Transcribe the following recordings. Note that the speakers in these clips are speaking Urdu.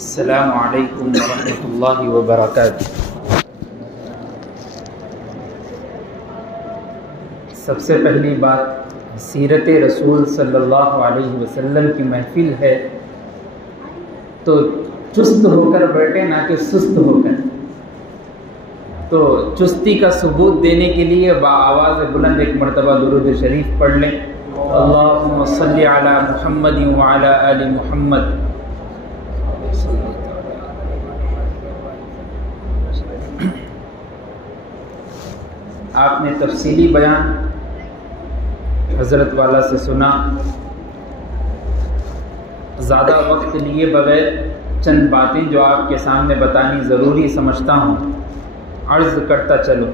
السلام علیکم ورحمۃ اللہ وبرکاتہ۔ سب سے پہلی بات، سیرت رسول صلی اللہ علیہ وسلم کی محفل ہے تو چست ہو کر بیٹھے، نہ کہ سست ہو کر۔ تو چستی کا ثبوت دینے کے لیے بآواز بلند ایک مرتبہ درود شریف پڑھ لیں۔ اللہم صلی علی محمد وعلی آل محمد۔ آپ نے تفصیلی بیان حضرت والا سے سنا۔ زیادہ وقت لیے بغیر چند باتیں جو آپ کے سامنے بتانی ضروری سمجھتا ہوں، عرض کرتا چلو۔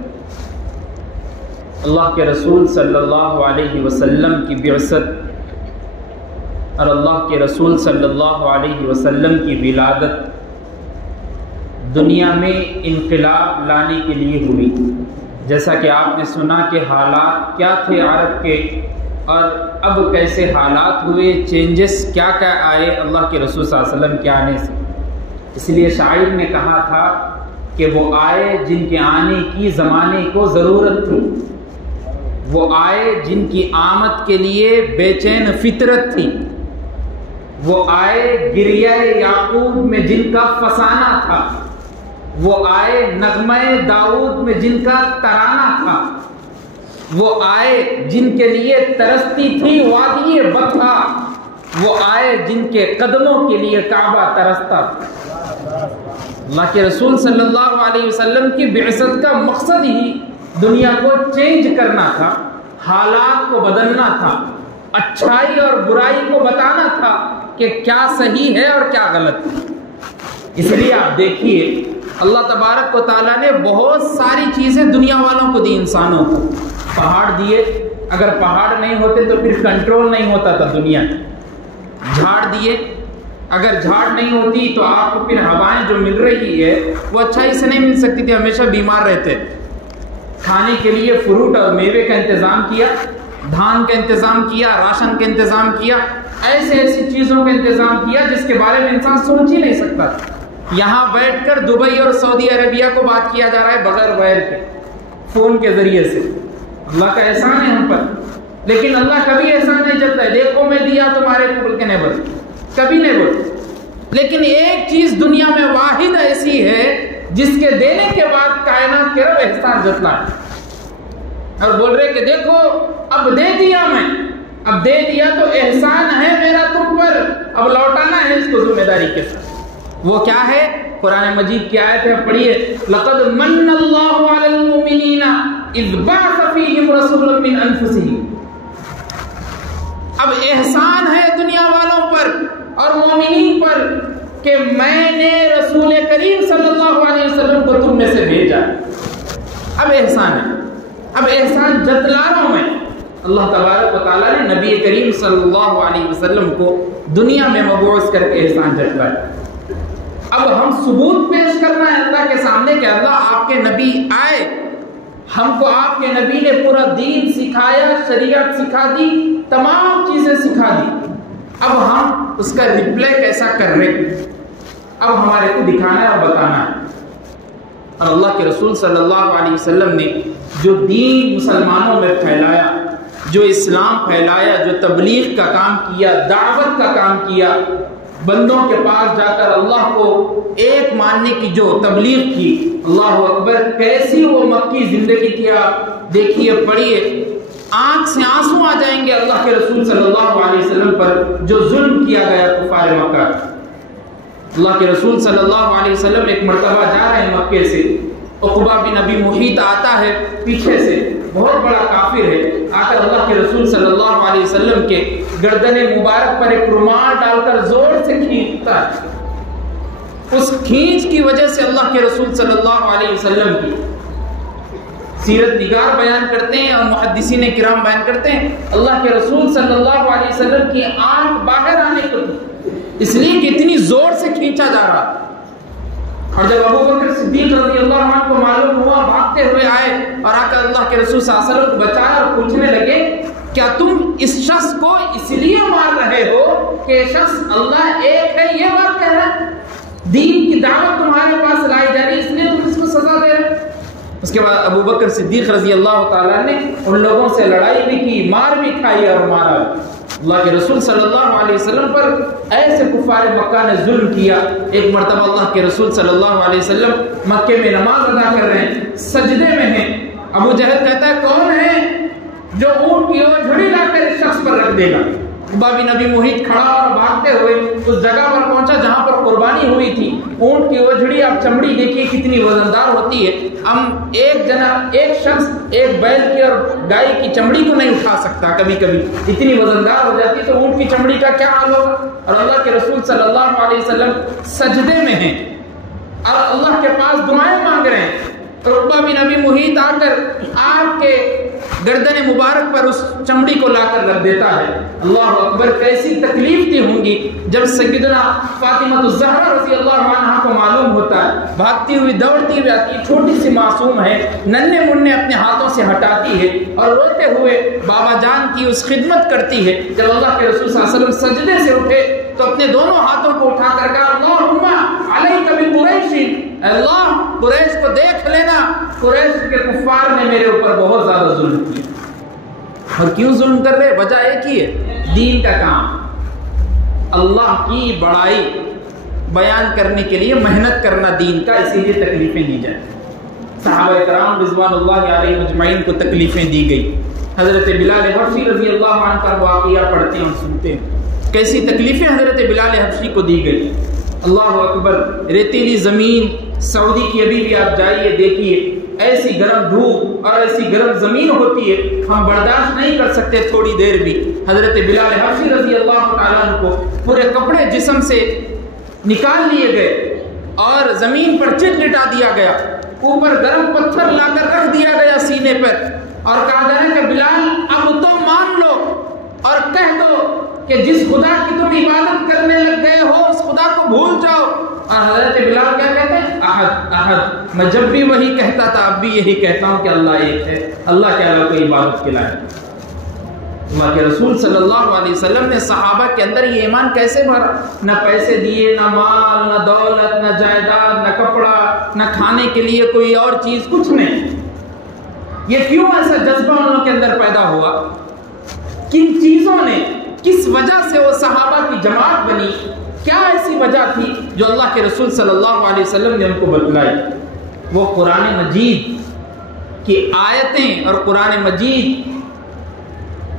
اللہ کے رسول صلی اللہ علیہ وسلم کی بعثت اور اللہ کے رسول صلی اللہ علیہ وسلم کی ولادت دنیا میں انقلاب لانے کے لیے ہوئی۔ جیسا کہ آپ نے سنا کہ حالات کیا تھے عرب کے، اور اب کیسے حالات ہوئے، چینجز کیا کیا آئے اللہ کے رسول صلی اللہ علیہ وسلم کے آنے سے۔ اس لیے شاعر نے کہا تھا کہ وہ آئے جن کے آنے کی زمانے کو ضرورت تھی، وہ آئے جن کی آمد کے لیے بے چین فطرت تھی، وہ آئے گریہ یعقوب میں جن کا فسانہ تھا، وہ آئے نغمہ داؤد میں جن کا ترانہ تھا، وہ آئے جن کے لیے ترستی تھی وادی بطحا، وہ آئے جن کے قدموں کے لیے کعبہ ترستا تھا۔ اللہ کے رسول صلی اللہ علیہ وسلم کی بعثت کا مقصد ہی دنیا کو چینج کرنا تھا، حالات کو بدلنا تھا، اچھائی اور برائی کو بتانا تھا کہ کیا صحیح ہے اور کیا غلط ہے۔ اس لیے آپ دیکھیے اللہ تبارک و تعالیٰ نے بہت ساری چیزیں دنیا والوں کو دی، انسانوں کو۔ پہاڑ دیے، اگر پہاڑ نہیں ہوتے تو پھر کنٹرول نہیں ہوتا تھا دنیا۔ جھاڑ دیے، اگر جھاڑ نہیں ہوتی تو آپ کو پھر ہوائیں جو مل رہی ہے وہ اچھائی سے نہیں مل سکتی تھی، ہمیشہ بیمار رہتے۔ کھانے کے لیے فروٹ اور میوے کا انتظام کیا، دھان کا انتظام کیا، راشن کا انتظام کیا، ایسی چیزوں کا انتظام کیا جس کے بارے میں انسان سوچ ہی نہیں سکتا تھا۔ یہاں بیٹھ کر دبئی اور سعودی عربیہ کو بات کیا جا رہا ہے بغیر وائر کے، فون کے ذریعے سے۔ اللہ کا احسان ہے ہم پر، لیکن اللہ کبھی احسان نہیں جتتا ہے دیکھو میں دیا تمہارے کو بول کے نہیں بولتے، کبھی نہیں بولتے۔ لیکن ایک چیز دنیا میں واحد ایسی ہے جس کے دینے کے بعد کائنات کے رب احسان جتلا ہے اور بول رہے کہ دیکھو اب دے دیا میں، اب دے دیا تو احسان ہے میرا تم پر، اب لوٹانا ہے اس کو ذمہ داری کے ساتھ۔ وہ کیا ہے؟ قرآن مجید کی آیت ہے، پڑھیے، لقد من اللہ علی المؤمنین اذ بعث فیہم رسولا من انفسہم۔ اب احسان ہے دنیا والوں پر اور مومنین پر کہ میں نے رسول کریم صلی اللہ علیہ وسلم کو تم میں سے بھیجا۔ اب احسان ہے، اب احسان جتلا رہا ہوں میں۔ اللہ تبارک و تعالیٰ نے نبی کریم صلی اللہ علیہ وسلم کو دنیا میں مبعوث کر کے احسان جتلایا۔ اب ہم ثبوت پیش کرنا ہے اللہ کے سامنے کہ اللہ آپ کے نبی آئے، ہم کو آپ کے نبی نے پورا دین سکھایا، شریعت سکھا دی، تمام چیزیں سکھا دی۔ اب ہم اس کا ریپلے کیسا کر رہے ہیں، اب ہمارے کو دکھانا ہے اور بتانا ہے۔ اور اللہ کے رسول صلی اللہ علیہ وسلم نے جو دین مسلمانوں میں پھیلایا، جو اسلام پھیلایا، جو تبلیغ کا کام کیا، دعوت کا کام کیا، بندوں کے پاس جا کر اللہ کو ایک ماننے کی جو تبلیغ کی، اللہ اکبر، کیسی وہ مکی زندگی تھی۔ آپ دیکھیے، پڑھیے، آنکھ سے آنسو آ جائیں گے اللہ کے رسول صلی اللہ علیہ وسلم پر جو ظلم کیا گیا کفار مکہ۔ اللہ کے رسول صلی اللہ علیہ وسلم ایک مرتبہ جا رہے ہیں مکے سے، عقبہ بن ابی محیط آتا ہے پیچھے سے، بہت بڑا کافر ہے، آ کر اللہ کے رسول صلی اللہ علیہ وسلم کے گردن مبارک پر ایک رومال ڈال کر زور سے کھینچتا ہے۔ اس کھینچ کی وجہ سے اللہ کے رسول صلی اللہ علیہ وسلم کی سیرت نگار بیان کرتے ہیں اور محدثین کرام بیان کرتے ہیں اللہ کے رسول صلی اللہ علیہ وسلم کی آنکھ باہر آنے کو تھی، اس لیے کہ اتنی زور سے کھینچا جا رہا۔ اور جب ابو بکر صدیق رضی اللہ عنہ کو معلوم ہوا، بھاگتے ہوئے آئے اور آ کر اللہ کے رسول صلی اللہ علیہ وسلم کو بچایا اور پوچھنے لگے کیا تم اس شخص کو اس لیے مار رہے ہو کہ شخص اللہ ایک ہے یہ بات کہہ رہا ہے؟ دین کی دعوت تمہارے پاس لائی جا رہی ہے، اس لیے تم اس کو سزا دے رہے۔ اس کے بعد ابو بکر صدیق رضی اللہ تعالیٰ نے ان لوگوں سے لڑائی بھی کی، مار بھی کھائی اور مارا۔ اللہ کے رسول صلی اللہ علیہ وسلم پر ایسے کفار مکہ نے ظلم کیا۔ ایک مرتبہ اللہ کے رسول صلی اللہ علیہ وسلم مکے میں نماز ادا کر رہے ہیں، سجدے میں ہیں۔ ابو جہل کہتا ہے کون ہے جو اونٹ کی اوجھڑی لا کر اس شخص پر رکھ دے گا؟ عقبہ بن ابی محیط کھڑا اور بھاگتے ہوئے اس جگہ پر پہنچا جہاں پر قربانی ہوئی تھی۔ اونٹ کی اوجھڑی، آپ چمڑی دیکھیے کتنی وزندار ہوتی ہے۔ ہم ایک شخص ایک بیل کی اور گائے کی چمڑی کو نہیں اٹھا سکتا، کبھی کبھی اتنی وزندار ہو جاتی، تو اونٹ کی چمڑی کا کیا حال ہوگا؟ اور اللہ کے رسول صلی اللہ علیہ وسلم سجدے میں ہیں اور اللہ کے پاس دعائیں مانگ رہے ہیں۔ عقبہ بن ابی محیط آ کر آپ کے گردن مبارک پر اس چمڑی کو لا کر رکھ دیتا ہے۔ اللہ اکبر، کیسی تکلیف دی ہوں گی جب سیدنا فاطمہ الزہرا رضی اللہ عنہا کو معلوم ہوتا ہے۔ بھاگتی ہوئی دوڑتی ہوئی آتی ہے، چھوٹی سی معصوم ہے، ننھے منھے اپنے ہاتھوں سے ہٹاتی ہے اور روتے ہوئے بابا جان کی اس خدمت کرتی ہے۔ جب اللہ کے رسول صلی اللہ علیہ وسلم سجدے سے اٹھے تو اپنے دونوں ہاتھوں کو اٹھا کر کہا اللہم علیک بقریش، اللہ قریش کو دیکھ لینا، قریش کے کفار نے میرے اوپر بہت زیادہ ظلم کیا۔ اور کیوں ظلم کر رہے؟ وجہ ایک ہی ہے، دین کا کام، اللہ کی بڑائی بیان کرنے کے لیے محنت کرنا دین کا، اسی لیے تکلیفیں دی جائیں۔ صحابہ کرام رضوان اللہ علیہ مجمعین کو تکلیفیں دی گئی۔ حضرت بلال حبشی رضی اللہ عنہ کا واقعہ پڑھتے ہیں اور سنتے ہیں، کیسی تکلیفیں حضرت بلال حبشی کو دی گئی۔ اللہ اکبر، ریتیلی زمین سعودی کی ابھی بھی آپ جائیے دیکھیے، ایسی گرم دھوپ اور ایسی گرم زمین ہوتی ہے، ہم برداشت نہیں کر سکتے تھوڑی دیر بھی۔ حضرت بلال حبشی رضی اللہ تعالیٰ عنہ کو پورے کپڑے جسم سے نکال لیے گئے اور زمین پر چٹ لٹا دیا گیا، اوپر گرم پتھر لا کر رکھ دیا گیا سینے پر، اور کہا جا رہا ہے کہ بلال اب تم مان لو اور کہہ دو کہ جس خدا کی تم عبادت کرنے لگ گئے ہو اس خدا کو بھول جاؤ۔ اور حضرت بلال کیا کہتے ہیں؟ احد احد، میں جب بھی وہی کہتا تھا اب بھی یہی کہتا ہوں کہ اللہ ایک ہے، اللہ کے علاوہ کوئی عبادت کے لائق۔ اللہ کے رسول صلی اللہ علیہ وسلم نے صحابہ کے اندر یہ ایمان کیسے بھرا؟ نہ پیسے دیے، نہ مال، نہ دولت، نہ جائیداد، نہ کپڑا، نہ کھانے کے لیے کوئی اور چیز، کچھ نہیں۔ یہ کیوں ایسا جذبہ ان کے اندر پیدا ہوا؟ کن چیزوں نے، کس وجہ سے وہ صحابہ کی جماعت بنی؟ کیا ایسی وجہ تھی جو اللہ کے رسول صلی اللہ علیہ وسلم نے ان کو بتلائی؟ وہ قرآن مجید کی آیتیں اور قرآن مجید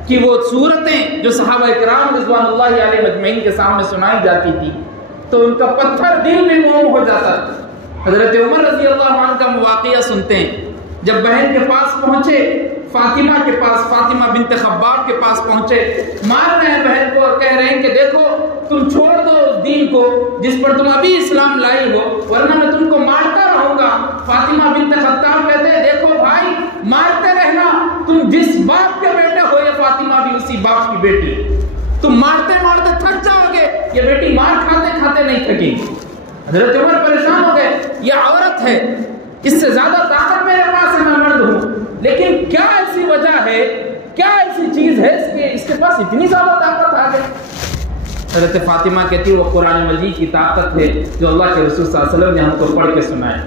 کی وہ صورتیں جو صحابہ کرام رضوان اللہ علیہ مجمعین کے سامنے سنائی جاتی تھی تو ان کا پتھر دل میں موم ہو جاتا تھا۔ حضرت عمر رضی اللہ عنہ کا واقعہ سنتے ہیں، جب بہن کے پاس پہنچے، فاطمہ کے پاس، فاطمہ بنت خباب کے پاس پہنچے، مار رہے ہیں بہن کو اور کہہ رہے ہیں کہ دیکھو تم چھوڑ دو اس دین کو جس پر تم ابھی اسلام لائی ہو ورنہ میں تم کو مارتا رہوں گا۔ فاطمہ بنت خطاب کہتے ہیں دیکھو بھائی مارتے رہنا، تم جس باپ کے بیٹے ہو، یہ فاطمہ بھی اسی باپ کی بیٹی، تم مارتے مارتے تھک جاؤ گے، یہ بیٹی مار کھاتے کھاتے نہیں تھکی۔ حضرت عمر پریشان ہو گئے، یہ عورت ہے، اس سے زیادہ طاقت میرے پاس ہے، میں مرد ہوں، لیکن کیا ایسی وجہ ہے، کیا ایسی چیز ہے اس کے پاس اتنی زیادہ طاقت آ گئی؟ حضرت فاطمہ کہتی وہ قرآن مجید کی طاقت ہے جو اللہ کے رسول صلی اللہ علیہ وسلم نے ہم کو پڑھ کے سنایا۔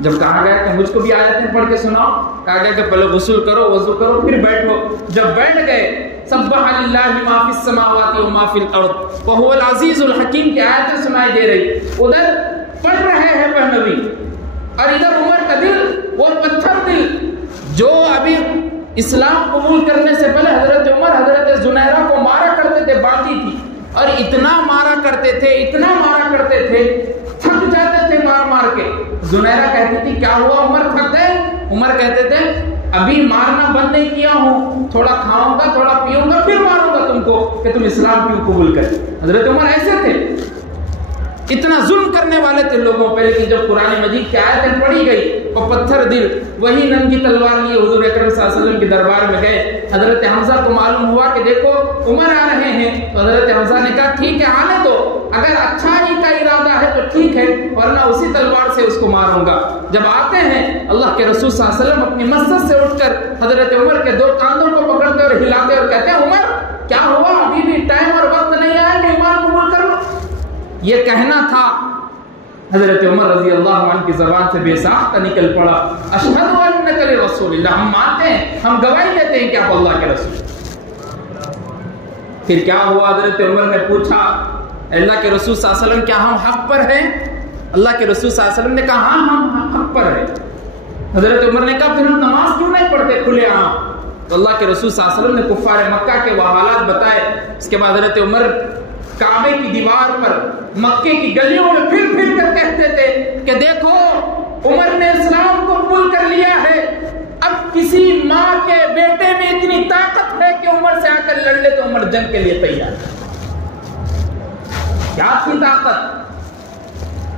جب کہا گیا کہ مجھ کو بھی آیتیں پڑھ کے سناؤ، کہا گیا کہ پہلے غسل کرو، وضو کرو، پھر بیٹھو۔ جب بیٹھ گئے، سبح للہ ما فی السماوات و ما فی الارض وہو العزیز الحکیم کی آیتیں سنائی دے رہی، ادھر پڑھ رہے ہیں پہنوی اور ادھر عمر کا دل، وہ پتھر دل جو ابھی اسلام قبول کرنے سے پہلے حضرت عمر حضرت زنیرہ کو مارا کرتے تھے، باندھی تھی، اور اتنا مارا کرتے تھے، اتنا مارا کرتے تھے، تھک جاتے تھے مار مار کے۔ زنیرہ کہتی تھی کیا ہوا عمر، تھک گئے؟ عمر کہتے تھے ابھی مارنا بند نہیں کیا ہوں، تھوڑا کھاؤں گا، تھوڑا پیوں گا، پھر ماروں گا تم کو کہ تم اسلام کیوں قبول کرے۔ حضرت عمر ایسے تھے، اتنا ظلم کرنے والے تھے لوگوں پہ، لیکن جب قرآن مجید کی آیتیں پڑھی گئی اور پتھر دل وہی ننگی تلوار لیے حضور اکرم صلی اللہ علیہ وسلم کے دربار میں گئے۔ حضرت حمزہ کو معلوم ہوا کہ دیکھو عمر آ رہے ہیں، تو حضرت حمزہ نے کہا ٹھیک ہے آنے دو، اگر اچھائی کا ارادہ ہے تو ٹھیک ہے ورنہ اسی تلوار سے اس کو ماروں گا۔ جب آتے ہیں اللہ کے رسول صلی اللہ علیہ وسلم اپنی مسجد سے اٹھ کر حضرت عمر کے دو کاندھوں کو پکڑتے اور ہلاتے اور کہتے ہیں عمر کیا ہوا، ابھی بھی ٹائم اور وقت نہیں آیا کہ ایمان قبول کر لو۔ یہ کہنا تھا حضرت عمر رضی اللہ عنہ کی زبان سے بے ساختہ نکل پڑا اشہد انک رسول اللہ، ہم مانتے ہیں، ہم گواہی دیتے ہیں کہ آپ اللہ کے رسول۔ پھر کیا ہوا؟ حضرت عمر نے پوچھا اللہ کے رسول صلی اللہ علیہ وسلم کیا ہم حق پر ہیں؟ اللہ کے رسول صلی اللہ علیہ وسلم نے کہا ہاں ہم حق پر ہیں۔ حضرت عمر نے کہا پھر ہم نماز کیوں نہیں پڑھتے کھلے عام؟ تو اللہ کے رسول صلی اللہ علیہ وسلم نے کفار مکہ کے وہ حالات بتائے۔ اس کے بعد حضرت عمر کعبے کی دیوار پر مکے کی گلیوں میں پھر پھر کر کہتے تھے کہ دیکھو عمر نے اسلام کو قبول کر لیا ہے، اب کسی ماں کے بیٹے میں اتنی طاقت ہے کہ عمر سے آ کر لڑ لے تو عمر جنگ کے لیے تیار ہے۔ کیا تھی طاقت؟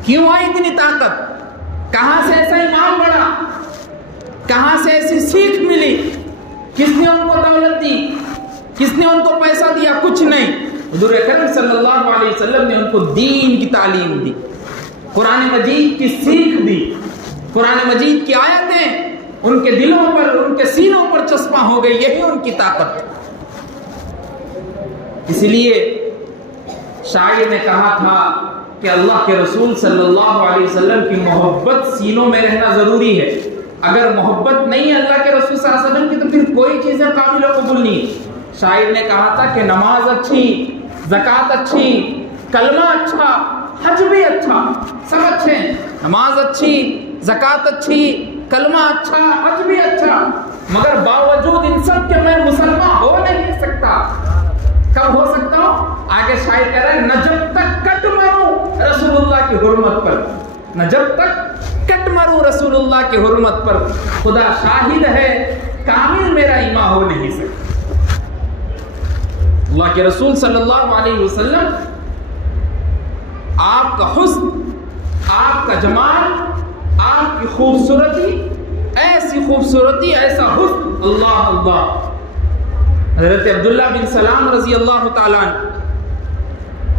کیوں آئی اتنی طاقت؟ کہاں سے ایسا ایمان بڑھا؟ کہاں سے ایسی سیکھ ملی؟ کس نے ان کو دولت دی؟ کس نے ان کو پیسہ دیا؟ کچھ نہیں، حضور اکرم صلی اللہ علیہ وسلم نے ان کو دین کی تعلیم دی، قرآن مجید کی سیکھ دی، قرآن مجید کی آیتیں ان کے دلوں پر، ان کے سینوں پر چسپاں ہو گئی، یہی ان کی طاقت ہے۔ اس لیے شاعر نے کہا تھا کہ اللہ کے رسول صلی اللہ علیہ وسلم کی محبت سینوں میں رہنا ضروری ہے۔ اگر محبت نہیں ہے اللہ کے رسول صلی اللہ علیہ وسلم کی تو پھر کوئی چیزیں قابل قبول نہیں۔ شاعر نے کہا تھا کہ نماز اچھی، زکوٰۃ اچھی، کلمہ اچھا، حج بھی اچھا، سب اچھے ہیں، نماز اچھی، زکوٰۃ اچھی، کلمہ اچھا، حج بھی اچھا، مگر باوجود ان سب کے میں مسلمان ہو نہیں سکتا۔ کب ہو سکتا ہوں؟ آگے شاعر کہہ رہا ہے نہ جب تک کٹ مروں رسول اللہ کی حرمت پر، نہ جب تک کٹ مروں رسول اللہ کی حرمت پر، خدا شاہد ہے کامل میرا ایمان ہو نہیں سکتا۔ اللہ کے رسول صلی اللہ علیہ وسلم، آپ کا حسن، آپ کا جمال، آپ کی خوبصورتی، ایسی خوبصورتی، ایسا حسن، اللہ اللہ۔ حضرت عبداللہ بن سلام رضی اللہ تعالیٰ عنہ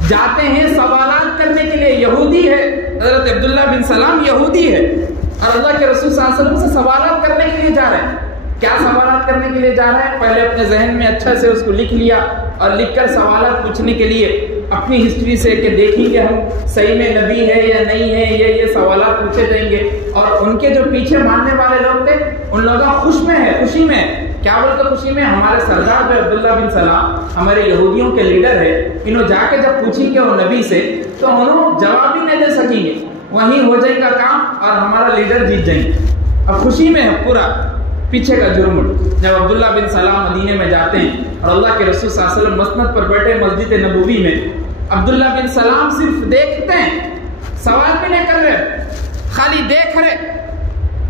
جاتے ہیں سوالات کرنے کے لیے، یہودی ہے حضرت عبداللہ بن سلام، یہودی ہے، اور اللہ کے رسول صلی اللہ علیہ وسلم سے سوالات کرنے کے لیے جا رہے ہیں۔ کیا سوالات کرنے کے لیے جا رہے ہیں؟ پہلے اپنے ذہن میں اچھا سے اس کو لکھ لیا، اور لکھ کر سوالات پوچھنے کے لیے اپنی ہسٹری سے کہ دیکھیں گے ہم صحیح میں نبی ہے یا نہیں ہے، یہ سوالات پوچھے جائیں گے۔ اور ان کے جو پیچھے ماننے والے لوگ تھے ان لوگوں خوشی میں کیا بولتے خوشی میں ہمارے سردار جو عبداللہ بن سلام ہمارے یہودیوں کے لیڈر ہے، انہوں جا کے جب پوچھیں گے وہ نبی سے تو انہوں جواب بھی نہیں دے سکیں گے، وہیں ہو جائے گا کام اور ہمارا لیڈر جیت جائیں گے۔ اب خوشی میں ہے پورا، پیچھے کا جرم۔ جب عبداللہ بن سلام مدینے میں جاتے ہیں اور اللہ کے رسول صلی اللہ علیہ وسلم مسند پر بیٹھے مسجد نبوی میں، عبداللہ بن سلام صرف دیکھتے ہیں، سوال بھی نہیں کر رہے، خالی دیکھ رہے،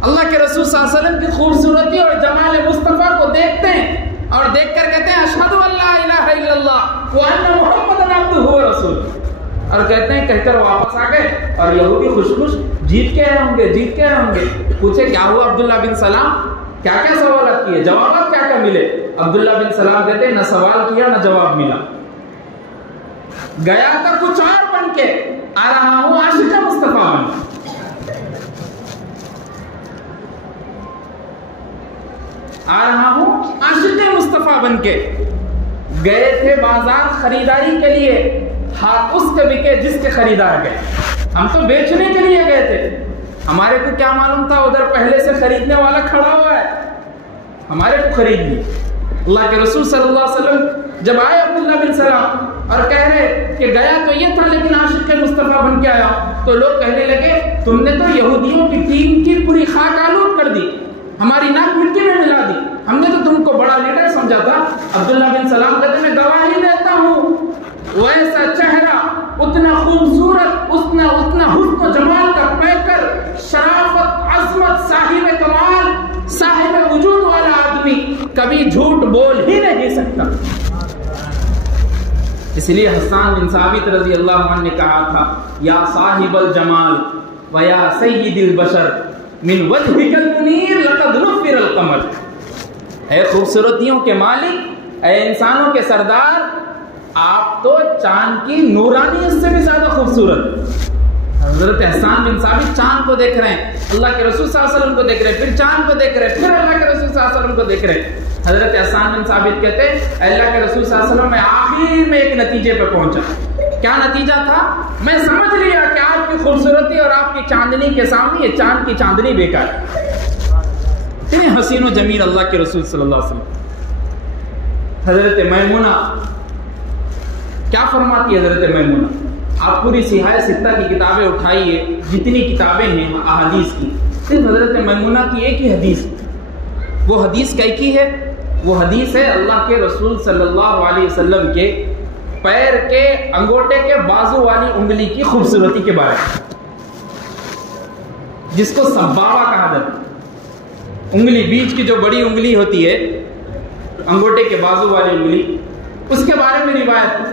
اللہ کے رسول صلی اللہ علیہ وسلم کی خوبصورتی اور جمال مصطفیٰ کو دیکھتے ہیں، اور دیکھ کر کہتے ہیں اشہد ان لا الہ الا اللہ وان محمد عبدہ ورسولہ، اور کہتے ہیں، کہہ کر واپس آ گئے، اور یہودی خوش جیت کے ہوں گے۔ پوچھے کیا ہوا عبداللہ بن سلام، کیا کیا سوالات کیے، جوابات کیا کیا ملے؟ عبداللہ بن سلام کہتے ہیں نہ سوال کیا نہ جواب ملا، گیا تھا کچھ اور بن کے، آ رہا ہوں عاشق مصطفیٰ بن کے۔ آ رہا ہوں عاشق مصطفیٰ بن کے۔ گئے تھے بازار خریداری کے لیے، ہاتھ اس کے بکے جس کے خریدار گئے، ہم تو بیچنے کے لیے گئے تھے، ہمارے کو کیا معلوم تھا ادھر پہلے سے خریدنے والا کھڑا ہوا ہے، ہمارے کو خرید لی۔ اللہ کے رسول صلی اللہ علیہ وسلم جب آئے عبداللہ بن سلام اور کہہ رہے کہ گیا تو یہ تھا لیکن عاشق مصطفیٰ بن کے آیا، تو لوگ کہنے لگے تم نے تو یہودیوں کی ٹیم کی پوری خاک آلود کر دی، ہماری ناک مٹی میں ملا دی، ہم نے تو تم کو بڑا لیڈر سمجھا تھا۔ عبداللہ بن سلام کہتے میں گواہی دیتا ہوں ویسا چہرہ، اتنا خوبصورت، اتنا حسن و جمال کا پیکر، شرافت، عظمت، صاحب کمال، صاحب وجود والا آدمی کبھی جھوٹ بول ہی نہیں سکتا۔ اس لیے حسان بن ثابت رضی اللہ عنہ نے کہا تھا یا صاحب الجمال و یا سید البشر من وجهك المنیر لقد نفر القمر، اے خوبصورتیوں کے مالک، اے انسانوں کے سردار، آپ تو چاند کی نورانیت سے بھی زیادہ خوبصورت۔ حضرت حسان بن ثابت چاند کو دیکھ رہے ہیں، اللہ کے رسول صلی اللہ علیہ وسلم کو دیکھ رہے ہیں، پھر چاند کو دیکھ رہے ہیں، پھر اللہ کے رسول صلی اللہ علیہ وسلم کو دیکھ رہے ہیں۔ حضرت حسان بن ثابت کہتے ہیں اللہ کے رسول صلی اللہ علیہ وسلم میں آخر میں ایک نتیجے پہ پہنچا، کیا نتیجہ تھا؟ میں سمجھ لیا کہ آپ کی خوبصورتی اور آپ کی چاندنی کے سامنے یہ چاند کی چاندنی بیکار ہے۔ اتنے حسین و جمیل اللہ کے رسول صلی اللہ علیہ وسلم۔ حضرت میمونہ کیا فرماتی ہے؟ حضرت میمونہ، آپ پوری سیاہ ستہ کی کتابیں اٹھائیے، جتنی کتابیں ہیں احادیث کی، صرف حضرت میمونہ کی ایک ہی حدیث، وہ حدیث کی ہے؟ وہ حدیث ہے اللہ کے رسول صلی اللہ علیہ وسلم کے پیر کے انگوٹے کے بازو والی انگلی کی خوبصورتی کے بارے میں، جس کو سبابہ کہا جاتا ہے۔ انگلی بیچ کی جو بڑی انگلی ہوتی ہے، انگوٹے کے بازو والی انگلی، اس کے بارے میں روایت ہے۔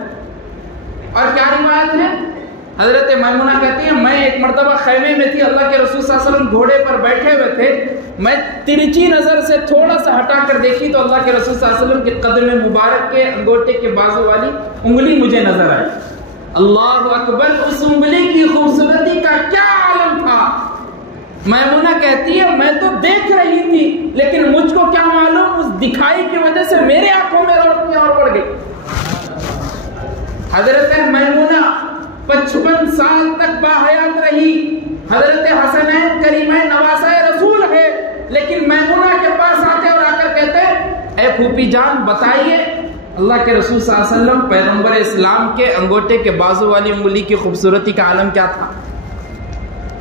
اور کیا روایت ہے؟ حضرت میمونہ کہتی ہیں میں ایک مرتبہ خیمے میں تھی، اللہ کے رسول صلی اللہ علیہ وسلم گھوڑے پر بیٹھے ہوئے تھے، میں ترچی نظر سے تھوڑا سا ہٹا کر دیکھی تو اللہ کے رسول صلی اللہ علیہ وسلم کے قدم مبارک کے انگوٹے کے بازو والی انگلی مجھے نظر آئی۔ اللہ اکبر، اس انگلی کی خوبصورتی کا کیا عالم تھا! میمونہ کہتی ہے میں تو دیکھ رہی تھی، لیکن مجھ کو کیا معلوم اس دکھائی کی وجہ سے میرے آنکھوں میں روشنی اور بڑھ گئی۔ حضرت میمونہ 55 سال تک باحیات رہی، حضرت حسنین کریمین نواسہ رسول ہے، لیکن میمونہ کے پاس آتے اور آ کر کہتے اے پھوپھی جان بتائیے اللہ کے رسول صلی اللہ علیہ وسلم پیغمبر اسلام کے انگوٹے کے بازو والی انگلی کی خوبصورتی کا عالم کیا تھا؟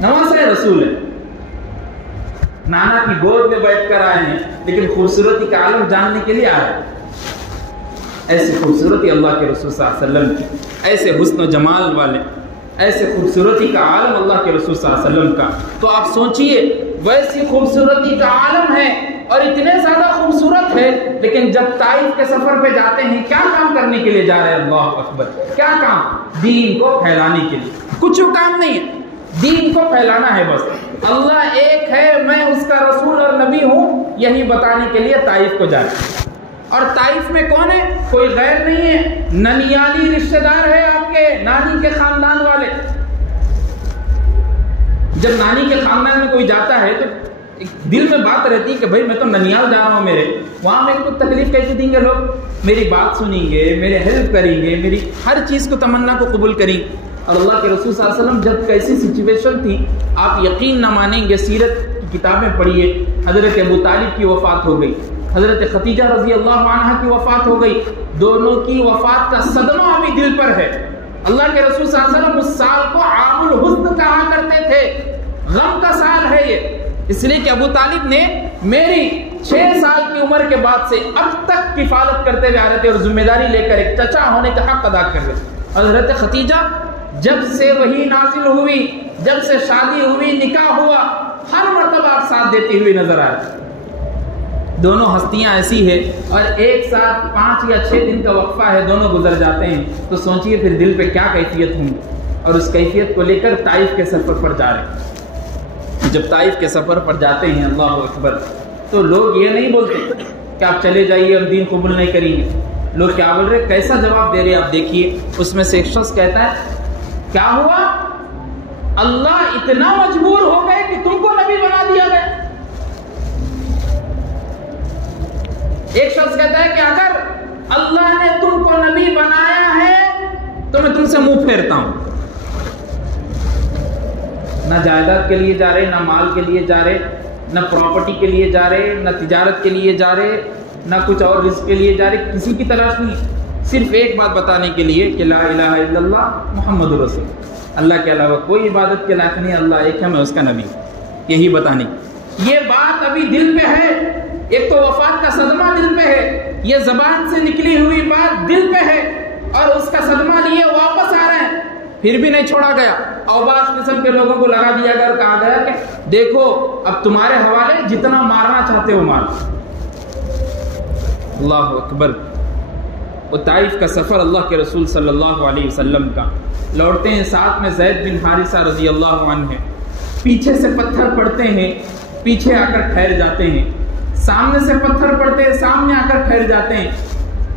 نواسہ رسول ہے، نانا کی گود میں بیٹھ کر آئے ہیں، لیکن خوبصورتی کا عالم جاننے کے لیے آئے۔ ایسی خوبصورتی اللہ کے رسول صلی اللہ علیہ وسلم کی، ایسے حسن و جمال والے، ایسے خوبصورتی کا عالم اللہ کے رسول صلی اللہ علیہ وسلم کا۔ تو آپ سوچئے ویسی خوبصورتی کا عالم ہے اور اتنے زیادہ خوبصورت ہے، لیکن جب طائف کے سفر پہ جاتے ہیں کیا کام کرنے کے لیے جا رہے ہیں؟ اللہ اکبر، کیا کام؟ دین کو پھیلانے کے لیے، کچھ کام نہیں ہے، دین کو پھیلانا ہے بس۔ اللہ ایک ہے، میں اس کا رسول اور نبی ہوں، یہی بتانے کے لیے طائف کو جا رہے ہیں۔ اور طائف میں کون ہے؟ کوئی غیر نہیں ہے، ننیالی رشتہ دار ہے آپ کے، نانی کے خاندان والے۔ جب نانی کے خاندان میں کوئی جاتا ہے تو دل میں بات رہتی ہے کہ بھائی میں تو ننیال جا رہا ہوں، میرے وہاں میرے کو تکلیف کیسے دیں گے لوگ؟ میری بات سنیں گے، میرے ہیلپ کریں گے، میری ہر چیز کو تمنا کو قبول کریں گے۔ اور اللہ کے رسول صلی اللہ علیہ وسلم جب کیسی سچویشن تھی آپ یقین نہ مانیں گے، سیرت کی کتابیں پڑھیے، حضرت ابو طالب کی وفات ہو گئی، حضرت خدیجہ رضی اللہ عنہا کی وفات ہو گئی، دونوں کی وفات کا صدمہ ابھی دل پر ہے۔ اللہ کے رسول صلی اللہ علیہ وسلم اس سال کو عام الحزن کہا کرتے تھے، غم کا سال ہے یہ، اس لیے کہ ابو طالب نے میری 6 سال کی عمر کے بعد سے اب تک کفالت کرتے ہوئے آ رہے تھے اور ذمہ داری لے کر ایک چچا ہونے کا حق ادا کر رہے۔ حضرت خدیجہ جب سے وہی نازل ہوئی، جب سے شادی ہوئی، نکاح ہوا، ہر مرتبہ آپ ساتھ دیتی ہوئی نظر آئے۔ دونوں ہستیاں ایسی ہے اور ایک ساتھ 5 یا 6 دن کا وقفہ ہے، دونوں گزر جاتے ہیں، تو سوچئے پھر دل پہ کیا کیفیت ہوں گی۔ اور اس کیفیت کو لے کر طائف کے سفر پر جا رہے ہیں۔ جب طائف کے سفر پر جاتے ہیں اللہ اکبر، تو لوگ یہ نہیں بولتے کہ آپ چلے جائیے ہم دین قبول نہیں کریں گے، لوگ کیا بول رہے، کیسا جواب دے رہے آپ دیکھیے۔ اس میں سے ایک شخص کہتا ہے کیا ہوا؟ اللہ اتنا مجبور ہو گئے کہ تم کو نبی بنا دیا گیا۔ ایک شخص کہتا ہے کہ اگر اللہ نے تم کو نبی بنایا ہے تو میں تم سے منہ پھیرتا ہوں۔ نہ جائیداد کے لیے جا رہے، نہ مال کے لیے جا رہے، نہ پراپرٹی کے لیے جا رہے، نہ تجارت کے لیے جا رہے، نہ کچھ اور رزق کے لیے جا رہے، کسی کی تلاش نہیں، صرف ایک بات بتانے کے لیے کہ لا الہ الا اللہ محمد رسول، اللہ کے علاوہ کوئی عبادت کے لائق نہیں، اللہ ایک ہے، میں اس کا نبی، یہی بتانے کی۔ یہ بات ابھی دل پہ ہے، ایک تو وفات کا صدمہ دل پہ ہے، یہ زبان سے نکلی ہوئی بات دل پہ ہے، اور اس کا صدمہ لیے واپس آ رہے ہیں، پھر بھی نہیں چھوڑا گیا۔ اور بعض قسم کے لوگوں کو لگا دیا گیا اور کہا گیا کہ دیکھو اب تمہارے حوالے، جتنا مارنا چاہتے ہو مار۔ اللہ اکبر۔ وہ طائف کا سفر اللہ کے رسول صلی اللہ علیہ وسلم کا، لوٹتے ہیں ساتھ میں زید بن حارثہ رضی اللہ عنہ ہے، پیچھے سے پتھر پڑتے ہیں، پیچھے آ کر ٹھہر جاتے ہیں، سامنے سے پتھر پڑتے ہیں، سامنے آ کر ٹھہر جاتے ہیں،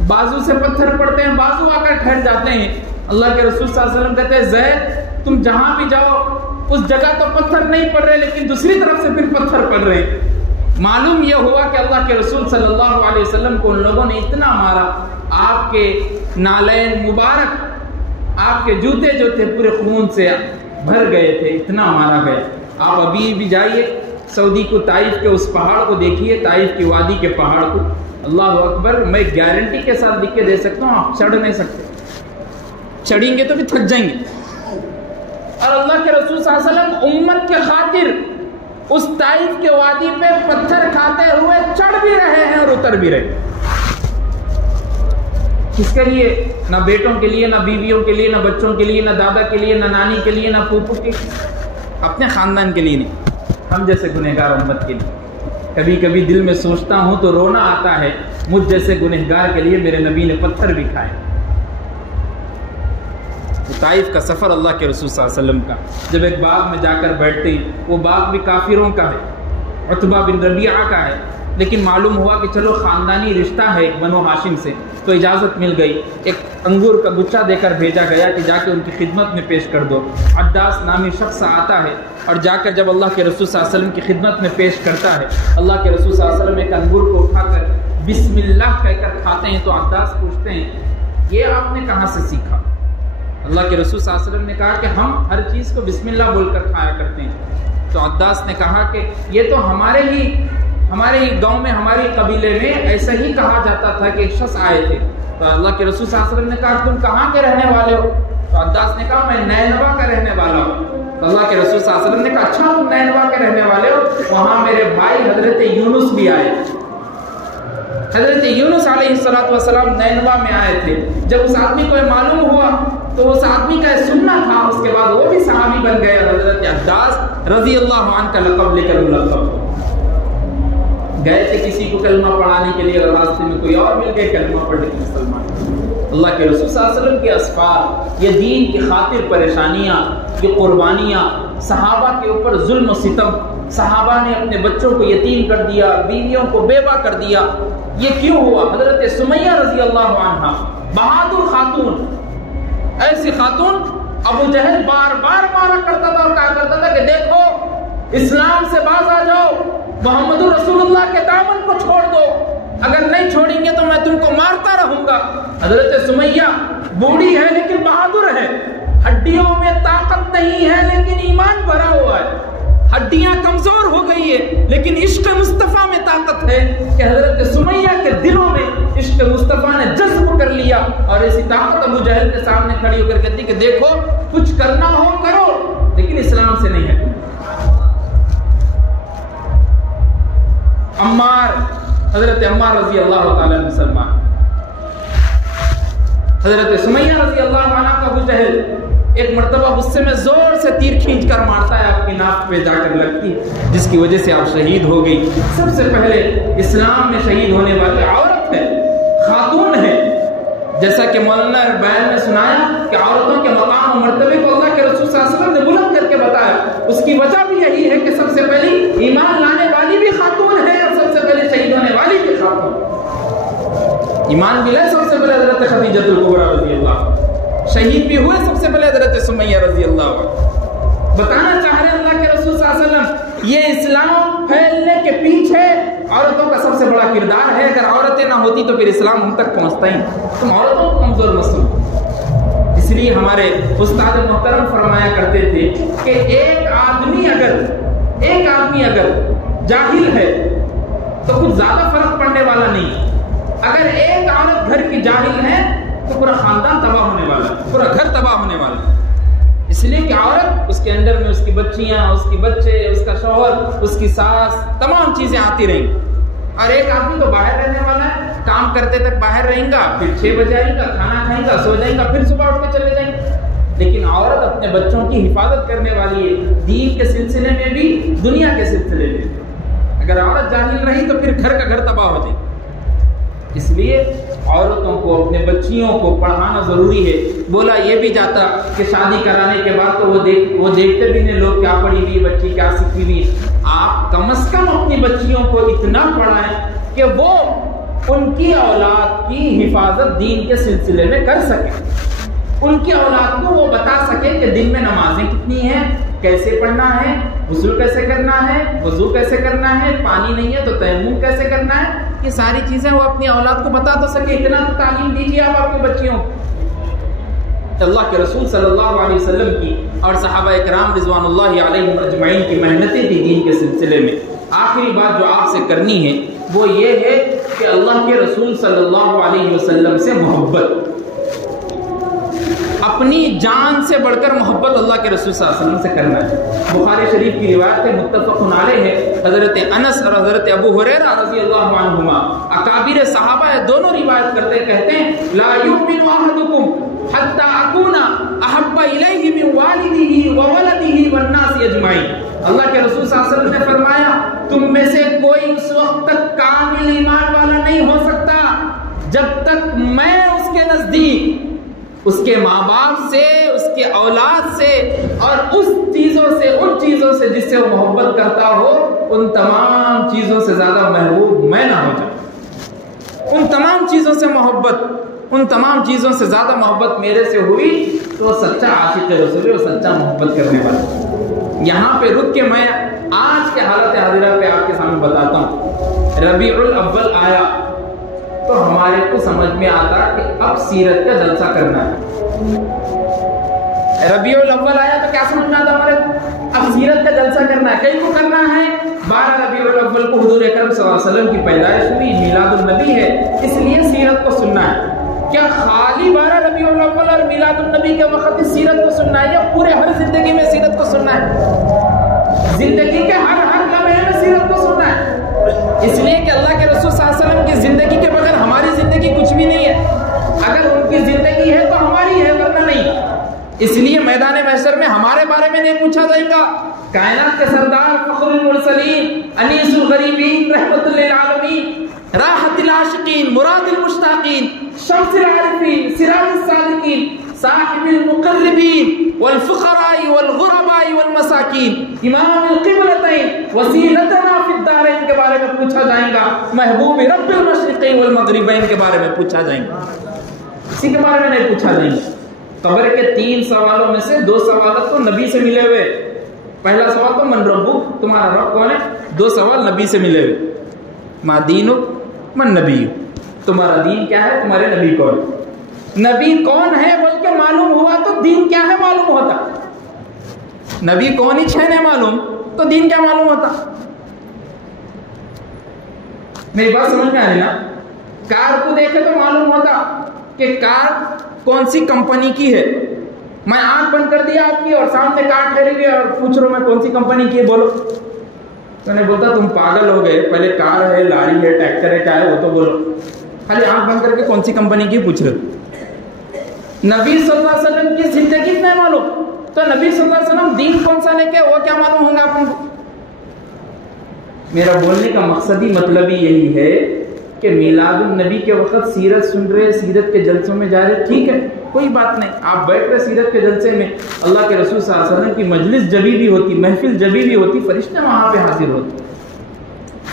بازو سے پتھر پڑتے ہیں، بازو آ کر ٹھہر جاتے ہیں۔ اللہ کے رسول صلی اللہ علیہ وسلم کہتے ہیں زید تم جہاں بھی جاؤ اس جگہ تو پتھر نہیں پڑ رہے، لیکن دوسری طرف سے پھر پتھر پڑ رہے ہیں۔ معلوم یہ ہوا کہ اللہ کے رسول صلی اللہ علیہ وسلم کو ان لوگوں نے اتنا مارا، آپ کے نالین مبارک آپ کے جوتے جو تھے پورے خون سے بھر گئے تھے، اتنا مارا گیا۔ آپ ابھی بھی جائیے سعودی کو، طائف کے اس پہاڑ کو دیکھیے، طائف کی وادی کے پہاڑ کو، اللہ اکبر، میں گارنٹی کے ساتھ لکھ کے دے سکتا ہوں آپ چڑھ نہیں سکتے، چڑھیں گے تو بھی تھک جائیں گے۔ اور اللہ کے رسول صلی اللہ علیہ وسلم امت کے خاطر اس طائف کے وادی پہ پتھر کھاتے ہوئے چڑھ بھی رہے ہیں اور اتر بھی رہے۔ کس کے لیے؟ نہ بیٹوں کے لیے، نہ بیویوں کے لیے، نہ بچوں کے لیے، نہ دادا کے لیے، نہ نانی کے لیے، نہ پھوپھو کے لیے، اپنے خاندان کے لیے نہیں، ہم جیسے گنہگار امت کے لیے۔ کبھی کبھی دل میں سوچتا ہوں تو رونا آتا ہے، مجھ جیسے گنہگار کے لیے میرے نبی نے پتھر بھی کھائے۔ طائف کا سفر اللہ کے رسول صلی اللہ علیہ وسلم کا، جب ایک باغ میں جا کر بیٹھتے ہیں، وہ باغ بھی کافروں کا ہے، عتبہ بن ربیعہ کا ہے، لیکن معلوم ہوا کہ چلو خاندانی رشتہ ہے ایک بنو ہاشم سے، تو اجازت مل گئی۔ ایک انگور کا گچھا دے کر بھیجا گیا کہ جا کے ان کی خدمت میں پیش کر دو۔ عداس نامی شخص آتا ہے اور جا کر جب اللہ کے رسول صلی اللہ علیہ وسلم کی خدمت میں پیش کرتا ہے، اللہ کے رسول صلی اللہ علیہ وسلم ایک انگور کو اٹھا کر بسم اللہ کہہ کر کھاتے ہیں، تو عداس پوچھتے ہیں یہ آپ نے کہاں سے سیکھا؟ اللہ کے رسول صلی اللہ علیہ وسلم نے کہا کہ ہم ہر چیز کو بسم اللہ بول کر کھایا کرتے ہیں۔ تو عداس نے کہا کہ یہ تو ہمارے ہی گاؤں میں، ہماری قبیلے میں ایسا ہی کہا جاتا تھا کہ ایک شخص آئے تھے۔ تو اللہ کے رسول صلی اللہ علیہ وسلم نے کہا تم کہاں کے رہنے والے ہو؟ تو عداس نے کہا میں نینوا کا رہنے والا ہوں۔ تو اللہ کے رسول صلی اللہ علیہ وسلم نے کہا اچھا تم نینوا کے رہنے والے ہو، وہاں میرے بھائی حضرت یونس بھی آئے۔ حضرت یونس علیہ السلام نینوا میں آئے تھے۔ جب اس آدمی کو معلوم ہوا تو اس آدمی کا سننا تھا، اس کے بعد وہ بھی صحابی بن گئے، حضرت عداس رضی اللہ عنہ کا لقب لے کر ملقب گئے تھے کسی کو کلمہ پڑھانے کے لیے، اور راستے میں کوئی اور مل گئے کلمہ پڑھنے کے مسلمان۔ اللہ کے رسول صلی اللہ علیہ وسلم کے اسفار، یہ دین کی خاطر پریشانیاں، یہ قربانیاں، صحابہ کے اوپر ظلم و ستم، صحابہ نے اپنے بچوں کو یتیم کر دیا، بیویوں کو بیوہ کر دیا، یہ کیوں ہوا؟ حضرت سمیہ رضی اللہ عنہ بہادر خاتون، ایسی خاتون ابو جہل بار بار مارا کرتا تھا اور کہا کرتا تھا کہ دیکھو اسلام سے باز آ جاؤ، محمد رسول اللہ کے دامن کو چھوڑ دو، اگر نہیں چھوڑیں گے تو میں تم کو مارتا رہوں گا۔ حضرت سمیہ بوڑھی ہے لیکن بہادر ہے، ہڈیوں میں طاقت نہیں ہے لیکن ایمان بھرا ہوا ہے، ہڈیاں کمزور ہو گئی ہے لیکن عشق مصطفیٰ میں طاقت ہے کہ حضرت سمیہ کے دلوں میں عشق مصطفیٰ نے جذب کر لیا، اور ایسی طاقت ابو جہل کے سامنے کھڑی ہو کر کہتی کہ دیکھو کچھ کرنا ہو کرو لیکن اسلام سے نہیں ہے۔ عمار، حضرت عمار رضی اللہ تعالیٰ مسلمان، حضرت سمیہ رضی اللہ عنہ کا ابو جہل ایک مرتبہ غصے میں زور سے تیر کھینچ کر مارتا ہے، آپ کی ناک پہ جا کر لگتی، جس کی وجہ سے آپ شہید ہو گئی۔ سب سے پہلے اسلام میں شہید ہونے والی عورت ہے، خاتون ہے، جیسا کہ مولانا بیان نے سنایا کہ عورتوں کے مقام و مرتبے کو اللہ کے رسول صلی اللہ علیہ وسلم نے بلند کر کے بتایا۔ اس کی وجہ بھی یہی ہے کہ سب سے پہلی ایمان لانے والی بھی خاتون ہے اور سب سے پہلے شہید ہونے والی بھی خاتون۔ ایمان ملا سب سے پہلے حضرت خدیجہ الکبریٰ رضی اللہ، شہید بھی ہوئے سب سے پہلے حضرت سمیہ رضی اللہ عنہ۔ بتانا چاہ رہے اللہ کے رسول صلی اللہ علیہ وسلم یہ اسلام پھیلنے کے پیچھے عورتوں کا سب سے بڑا کردار ہے، اگر عورتیں نہ ہوتی تو پھر اسلام ہم تک پہنچتا ہی نہیں۔ تم عورتوں کو کمزور مت سمجھو، اس لیے ہمارے استاد محترم فرمایا کرتے تھے کہ ایک آدمی اگر جاہل ہے تو کچھ زیادہ فرق پڑنے والا نہیں، اگر ایک عورت گھر کی جاہل ہے تو پورا خاندان تباہ ہونے والا، پورا گھر تباہ ہونے والا۔ اس لیے کہ عورت، اس کے اندر میں اس کی بچیاں، اس کی بچے، اس کا شوہر، اس کی ساس، تمام چیزیں آتی رہیں گی، اور ایک آدمی تو باہر رہنے والا ہے، کام کرتے تک باہر رہیں گا، پھر 6 بجے آئے گا، کھانا کھائیں گا، سو جائیں گا، پھر صبح اٹھ کے چلے جائیں گے۔ لیکن عورت اپنے بچوں کی حفاظت کرنے والی ہے، دین کے سلسلے میں بھی، دنیا کے سلسلے میں بھی۔ اگر عورت جاہل رہی تو پھر گھر کا گھر تباہ ہو جائے۔ اس لیے عورتوں کو، اپنے بچیوں کو پڑھانا ضروری ہے۔ بولا یہ بھی جاتا کہ شادی کرانے کے بعد تو وہ دیکھتے بھی نہیں لوگ کیا پڑھی ہوئی بچی، کیا سیکھی ہوئی۔ آپ کم از کم اپنی بچیوں کو اتنا پڑھائیں کہ وہ ان کی اولاد کی حفاظت دین کے سلسلے میں کر سکیں، ان کی اولاد کو وہ بتا سکیں کہ دن میں نمازیں کتنی ہیں، کیسے پڑھنا ہے، غسل کیسے کرنا ہے، وضو کیسے کرنا ہے، پانی نہیں ہے تو تیمم کیسے کرنا ہے، یہ ساری چیزیں وہ اپنی اولاد کو بتا تو سکے۔ اتنا تو تعلیم دیجیے آپ اپنی بچیوں کو، اللہ کے رسول صلی اللہ علیہ وسلم کی اور صحابہ اکرام رضوان اللہ علیہم اجمعین کی محنتیں تھی دین کے سلسلے میں. آخری بات جو آپ سے کرنی ہے وہ یہ ہے کہ اللہ کے رسول صلی اللہ علیہ وسلم سے محبت، اپنی جان سے بڑھ کر محبت اللہ کے رسول صلی اللہ علیہ وسلم سے کرنا ہے. بخاری شریف کی روایت ہے، متفق علیہ ہے، حضرت انس اور حضرت ابو ہریرہ رضی اللہ عنہما اکابر صحابہ ہے، دونوں روایت کرتے کہتے ہیں لا یؤمن احدکم حتی اکون احب الیہ من والدہ وولدہ والناس اجمعین. اللہ کے رسول صلی اللہ علیہ وسلم نے فرمایا تم میں سے کوئی اس وقت تک کامل ایمان والا نہیں ہو سکتا جب تک میں اس کے نزدیک اس کے ماں باپ سے، اس کے اولاد سے اور اس چیزوں سے، ان چیزوں سے جس سے وہ محبت کرتا ہو، ان تمام چیزوں سے زیادہ محبوب میں نہ ہو جاؤں. ان تمام چیزوں سے محبت، ان تمام چیزوں سے زیادہ محبت میرے سے ہوئی تو وہ سچا عاشق رسول ہے، وہ سچا محبت کرنے والا. یہاں پہ رک کے میں آج کے حالت حاضرہ پہ آپ کے سامنے بتاتا ہوں. ربیع الاول آیا تو ہمارے کو سمجھ میں آتا کہ اب سیرت کا جلسہ کرنا ہے. ربیع الاول آیا تو کیا سمجھ میں آتا ہمارے کو؟ اب سیرت کا جلسہ کرنا ہے. کئی کو کرنا ہے 12 ربیع الاول کو حضور اکرم صلی اللہ علیہ وسلم کی پیدائش ہوئی، میلاد النبی ہے، اس لیے سیرت کو سننا ہے. کیا خالی 12 ربیع الاول اور میلاد النبی کے وقت سیرت کو سننا ہے یا پورے ہر زندگی میں سیرت کو سننا ہے؟ زندگی کے ہر لمحے میں سیرت کو سننا ہے. اس لیے کہ اللہ کے رسول صلی اللہ علیہ وسلم کی زندگی کے بغیر ہماری زندگی کچھ بھی نہیں ہے. اگر ان کی زندگی ہے تو ہماری ہے، ورنہ نہیں. اس لیے میدان محشر میں ہمارے بارے میں نہیں پوچھا جائے گا. کائنات کے سردار، فخر المرسلین، انیس الغریبین، رحمت للعالمین، راحت العاشقین، مراد المشتاقین، شمس العارفین، سراج الصادقین، صاحب المقربین والفقراء والغرباء والمساکین، امام القبلتین، وسیلتنا فی الدارین کے بارے میں پوچھا جائے گا. محبوب رب المشرقین والمغربین کے بارے میں پوچھا جائے گا. اسی کے بارے میں نہیں پوچھا جائے گا. قبر کے 3 سوالوں میں سے 2 سوالات تو نبی سے ملے ہوئے. پہلا سوال تو من ربک، تمہارا رب کون ہے. 2 سوال نبی سے ملے ہوئے. ما دینک من نبی، تمہارا دین کیا ہے، تمہارے نبی کون. نبی کون ہے بول کے معلوم ہوا تو دین کیا ہے معلوم ہوتا. نبی کون ہی نہیں معلوم تو دین کیا معلوم ہوتا. میری بات سمجھ میں آ رہی نا. کار کو دیکھے تو معلوم ہوتا کہ کار کون سی کمپنی کی ہے. میں آنکھ بند کر دیا آپ کی اور سامنے کار ٹھہری ہوئی اور پوچھ رہا ہوں میں کون سی کمپنی کی ہے بولو. تو نے بولتا تم پاگل ہو گئے، پہلے کار ہے، لاری ہے، ٹریکٹر ہے، کیا ہے وہ تو بولو. خالی آنکھ بند کر کے کون سی کمپنی کی پوچھ رہے. نبی صلی اللہ علیہ وسلم کی زندگی نہیں معلوم تو نبی صلی اللہ علیہ وسلم دین کون سا لے کے وہ کیا معلوم ہوگا آپ کو. میرا بولنے کا مقصد ہی مطلب ہی یہی ہے کہ میلاد النبی کے وقت سیرت سن رہے، سیرت کے جلسوں میں جا رہے، ٹھیک ہے کوئی بات نہیں. آپ بیٹھ رہے سیرت کے جلسے میں، اللہ کے رسول صلی اللہ علیہ وسلم کی مجلس جبھی بھی ہوتی، محفل جبھی بھی ہوتی، فرشتے وہاں پہ حاضر ہوتے.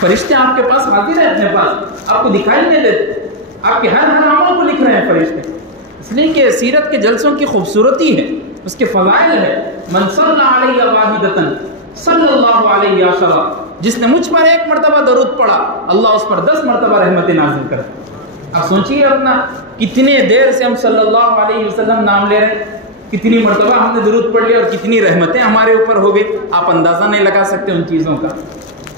فرشتے آپ کے پاس حاضر ہیں، اپنے پاس آپ کو دکھائی نہیں دیتے. آپ کے ہر عمل کو لکھ رہے ہیں فرشتے. اس لیے کہ سیرت کے جلسوں کی خوبصورتی ہے، اس کے فضائل ہے. من صلی علیہ واحدۃ صلی اللہ علیہ عشرہ، جس نے مجھ پر 1 مرتبہ درود پڑھا اللہ اس پر 10 مرتبہ رحمت نازل کرتا. اب سوچئے اپنا کتنے دیر سے ہم صلی اللہ علیہ وسلم نام لے رہے ہیں، کتنی مرتبہ ہم نے درود پڑھ لیا اور کتنی رحمتیں ہمارے اوپر ہو گئی. آپ اندازہ نہیں لگا سکتے ان چیزوں کا.